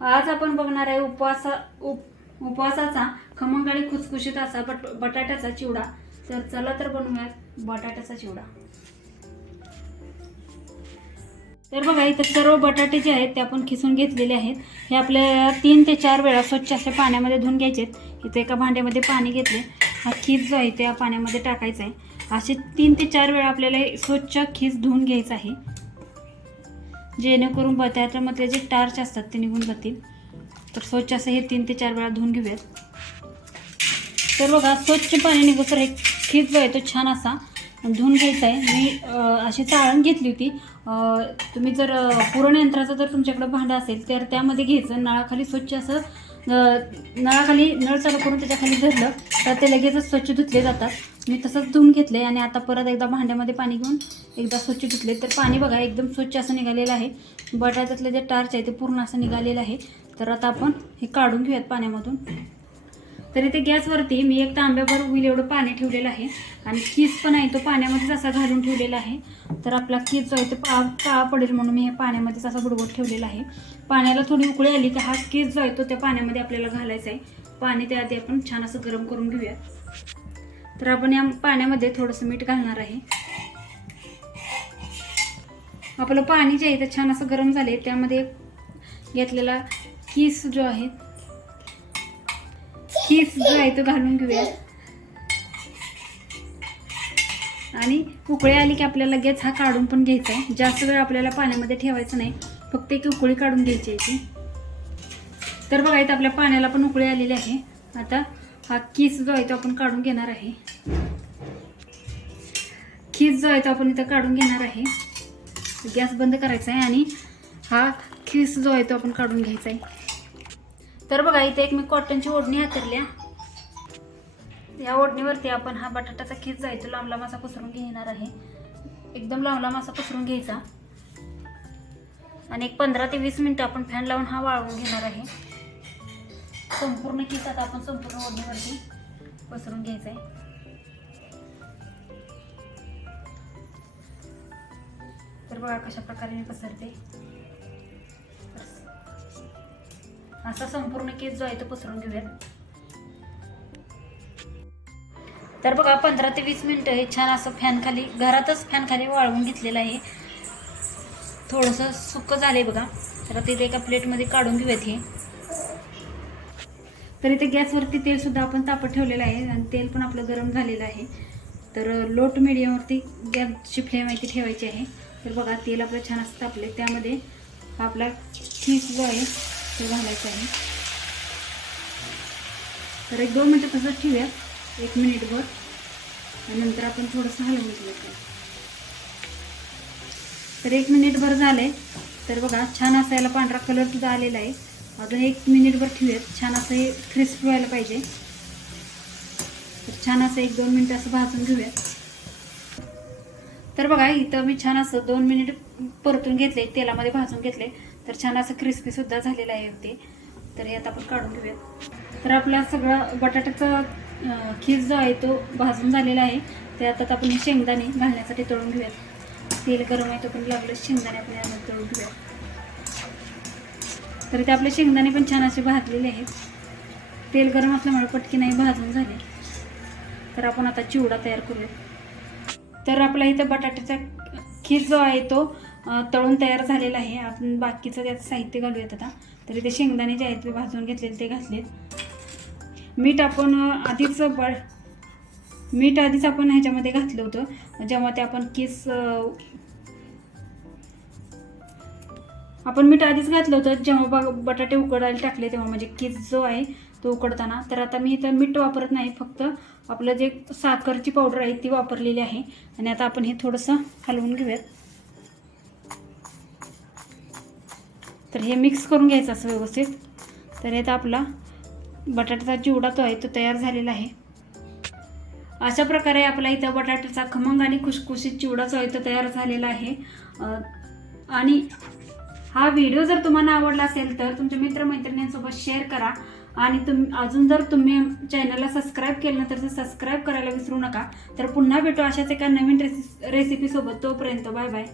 आज आपण बघणार आहे उपवासा उप उपवासाचा खमंग आणि खुसखुशीत असा बट बटाट्याचा चिवडा. तर चला तर बनवूयात बटाट्याचा चिवडा. तर बघा इथं सर्व बटाटे जे आहेत ते आपण खिसून घेतलेले आहेत. हे आपल्या तीन ते चार वेळा स्वच्छ असे पाण्यामध्ये धुवून घ्यायचे आहेत इथं एका भांड्यामध्ये पाणी घेतले हा खीस जो आहे त्या या पाण्यामध्ये टाकायचा आहे. असे तीन ते चार वेळा आपल्याला स्वच्छ खीस धुवून घ्यायचं आहे. जेणेकरून बटाट्यामधले जे टार्च असतात ते निघून जातील. तर स्वच्छ असं हे तीन ते चार वेळा धुवून घेऊयात. तर बघा स्वच्छ पाणी निघूसर हे खीस जो आहे तो छान असा धुवून घ्यायचा आहे. मी अशी चाळण घेतली होती. तुम्ही जर पुरण यंत्राचं जर तुमच्याकडं भांडं असेल तर त्यामध्ये घ्यायचं. नळाखाली स्वच्छ असं नळाखाली नळ चालू करून त्याच्याखाली धरलं तर ते लगेचच स्वच्छ धुतले जातात. मी तसंच धुवून घेतले आणि आता परत एकदा भांड्यामध्ये पाणी घेऊन एकदा स्वच्छ धुतले. तर पाणी बघा एकदम स्वच्छ असं निघालेलं आहे. बटाट्यातलं जे टार्च आहे ते पूर्ण असं निघालेलं आहे. तर आता आपण हे काढून घेऊयात पाण्यामधून. तर इथे गॅसवरती मी एक तांब्याभर होईल एवढं पाणी ठेवलेलं आहे. आणि कीस पण आहे तो पाण्यामध्येच असा घालून ठेवलेला आहे. तर आपला कीस जो आहे तो पा काळा पडेल म्हणून मी हे पाण्यामध्येच असा बुडवत ठेवलेला आहे. पाण्याला थोडी उकळी आली की हा कीस जो आहे तो त्या पाण्यामध्ये आपल्याला घालायचा आहे. पाणी त्याआधी आपण छान असं गरम करून घेऊया तर आपण या पाण्यामध्ये थोडंसं मीठ घालणार आहे. आपलं पाणी जे आहे ते छान असं गरम झाले त्यामध्ये घेतलेला कीस जो आहे कीस जो आहे तो घालून घेऊया. आणि उकळी आली की आपल्याला लगेच हा काढून पण घ्यायचा आहे. जास्त वेळ आपल्याला पाण्यामध्ये ठेवायचं नाही. फक्त एक उकळी काढून घ्यायची आहे ती. तर बघा इथं आपल्या पाण्याला पण उकळी आलेली आहे. आता हा कीस जो आहे तो आपण काढून घेणार आहे. खीस जो आहे तो आपण इथं काढून घेणार आहे. गॅस बंद करायचा आहे आणि हा खीस जो आहे तो आपण काढून घ्यायचा आहे. तर बघा इथे एक मी कॉटनची ओढणी हातरल्या. या ओढणीवरती आपण हा बटाट्याचा खीस जायचं लांबला मासा लांब लांब पसरून घेणार आहे. एकदम लांब लांब पसरून घ्यायचा. आणि एक पंधरा ते वीस मिनटं आपण फॅन लावून हा वाळवून घेणार आहे. संपूर्ण खीस आता आपण संपूर्ण ओढणीवरती पसरून घ्यायचा आहे. तर बघा कशा प्रकारे मी पसरते. असा संपूर्ण केस जो आहे तो पसरून घेऊयात. तर बघा पंधरा ते वीस मिनटं हे छान असं फॅन खाली घरातच फॅन खाली वाळवून घेतलेलं आहे. थोडंसं सुक्क आहे बघा. तर आता इथे एका प्लेटमध्ये काढून घेऊयात हे. तर इथे गॅसवरती तेलसुद्धा आपण तापत ठेवलेलं आहे आणि तेल पण आपलं गरम झालेलं आहे. तर लोट मिडियमवरती गॅसची फ्लेम आहे ती ठेवायची आहे. तर बघा तेल आपलं छान असं तापले त्यामध्ये आपला खीस जो आहे ते घालायचं आहे. तर एक दोन मिनटं तसंच ठेवूया. एक मिनिटभर. आणि नंतर आपण थोडंसं हलवून घेऊया. तर एक मिनिटभर झाले तर बघा छान असायला पांढरा कलर सुद्धा आलेला आहे. अजून एक मिनिटभर ठेवूयात. छान असं हे क्रिस्प व्हायला पाहिजे. तर छान असं एक दोन मिनिटं असं भाजून घेऊयात तर बघा इथं मी छान असं दोन मिनिट परतून घेतले तेलामध्ये भाजून घेतले. तर छान असं क्रिस्पी सुद्धा झालेलं आहे ते तर हे आता आपण काढून घेऊयात. तर आपला सगळा बटाट्याचा खीस जो आहे तो भाजून झालेला आहे. ते आता आपण हे शेंगदाणे घालण्यासाठी तळून घेऊयात. तेल गरम आहे तो पण लागलं शेंगदाणे आपण यामध्ये तळून घेऊयात. तर ते आपले शेंगदाणे पण छान असे भाजलेले आहेत. तेल गरम असल्यामुळे पटकी नाही भाजून झाले. तर आपण आता चिवडा तयार करूयात. तर आपला इथं बटाट्याचा खीर जो आहे तो तळून तयार झालेलं आहे. आपण बाकीचं त्यात साहित्य घालूयात आता. तरी ते शेंगदाणे जे आहेत ते भाजून घेतलेले ते घातलेत. मीठ आपण आधीच ब मीठ आधीच आपण ह्याच्यामध्ये घातलं होतं. जेव्हा ते आपण किस आपण मीठ आधीच घातलं होतं. जेव्हा बघ बटाटे उकडायला टाकले तेव्हा म्हणजे किस जो आहे तो उकडताना. तर आता मी इथं मीठ वापरत नाही. फक्त आपलं जे साखरची पावडर आहे ती वापरलेली आहे. आणि आता आपण हे थोडंसं हलवून घेऊयात. तर हे मिक्स करून घ्यायचं असं व्यवस्थित. तर हे आता आपला बटाट्याचा चिवडा तो आहे तो तयार झालेला आहे. अशा प्रकारे आपला इथं बटाट्याचा खमंग आणि खुशखुशीत चिवडा जो आहे तो तयार झालेला आहे. आणि हा व्हिडिओ जर तुम्हाला आवडला असेल तर तुमच्या मित्रमैत्रिणींसोबत शेअर करा. आणि तुम अजून जर तुम्ही चॅनलला सबस्क्राईब केलं तर ते सबस्क्राईब करायला विसरू नका. तर पुन्हा भेटू अशाच एका नवीन रेसि रेसिपीसोबत तोपर्यंत बाय बाय